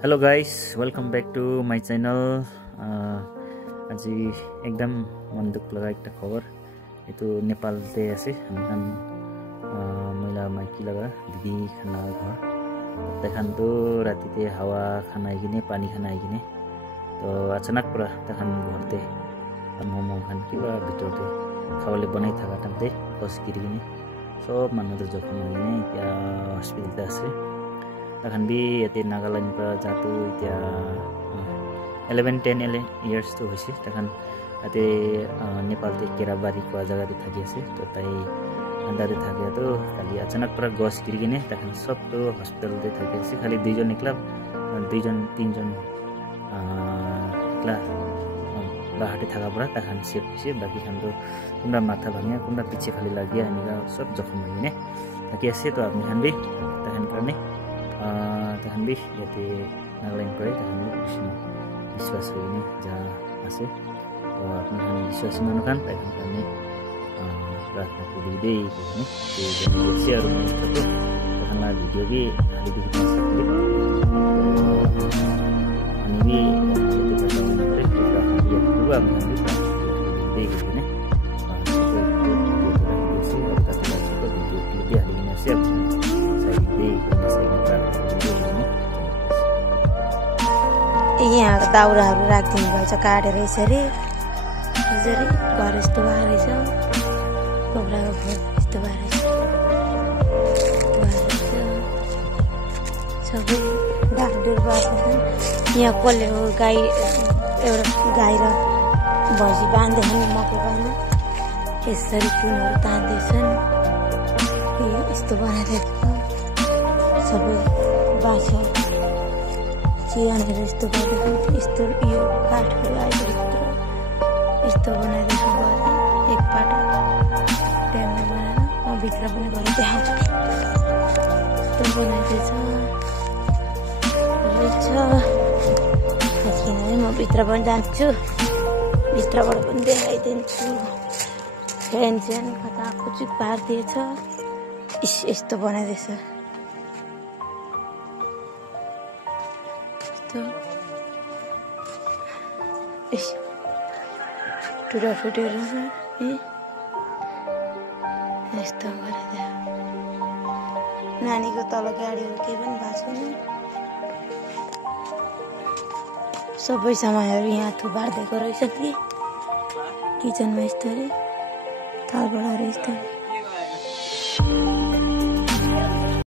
Hello guys, welcome back to my channel. आज एकदम मन दुख लगा एक खबर itu नेपाल ते আছে हम महिला माइकी लगा दीदी खाना घर तखन तो राति ते हवा खाना आइकिने पानी खाना आइकिने तो अचानक पुरा तखन घरते मोमो खान किबा भितरते खावले बनाइ थाका टाइमते बस गिरिने सब मानु त जखम हुने त्या हस्पिटल আছে तखन भी यते नागाल्यान्ड पर जातु त्या 11-10 इयर्स तो होइसे तखन अते नेपाल ते केराबारी को जगह ते थाकी আছে तो ताई अंदारे थाके तो खाली अचानक पुरा गस गिरिने तखन सब तो हस्पिटल ते थाके আছে खाली दुई जन निकला दुई जन तीन जन ला बाहर थाका पुरा तखन सेफ से बाकी खान तो कुंडा माथा भांगे कुंडा पीछे खाली लागिया अनिका सब जखम भइने थाकी আছে तो आपनि खान भी तखन करने तखन भी यते नागाल्यान्ड पर तखन विश्वास होइने जहाँ আছে तो आपनि खान विश्वास मानुखान तखन करने प्रार्थना करिदै हैन त्यो शेयर गर्नु तखन भिडियो भी हालि देखि सक्नु अनि भी यते बताउनु पर्यो प्रार्थना यो हामी देखि हैन यहाँ दाउराहरू राखिदिनु भएछ काटेर यसरी यसरी घर यस्तो भएर रहेछ कोब्राको फुल यस्तो भएर सबै डाकडुर भएको छन्। यहाँ कसले हो गाई एउटा गाई र भैँसी बाँध्दैछन् मकैमा यसरी चुनहरू तान्दैछन् यस्तो बनाइदिएको सबै बाछा चियानहरू यस्तो गर्दैछन् यस्तो यो काठहरू आइदिएको यस्तो बनाइदिएको भयो एक पाटा ट्याम्पो बनाएर म भित्र पनि गएर देखाउँछु यस्तो बनाइदिएछ किनभने म भित्र पनि जान्छु भित्रबाट पनि देखाइदिन्छु फ्यान स्यान कता कुचुक पारिदिएछ यस्तो बनाइदिएछ टुटा फुटेर यस्तो गरेर नानीको तल गाडीहरू केही पनि भएको छैन सबै सामानहरू यहाँ थुपारिदिएको रहेछ कि किचनमा यस्तरी तलबाट यस्तरी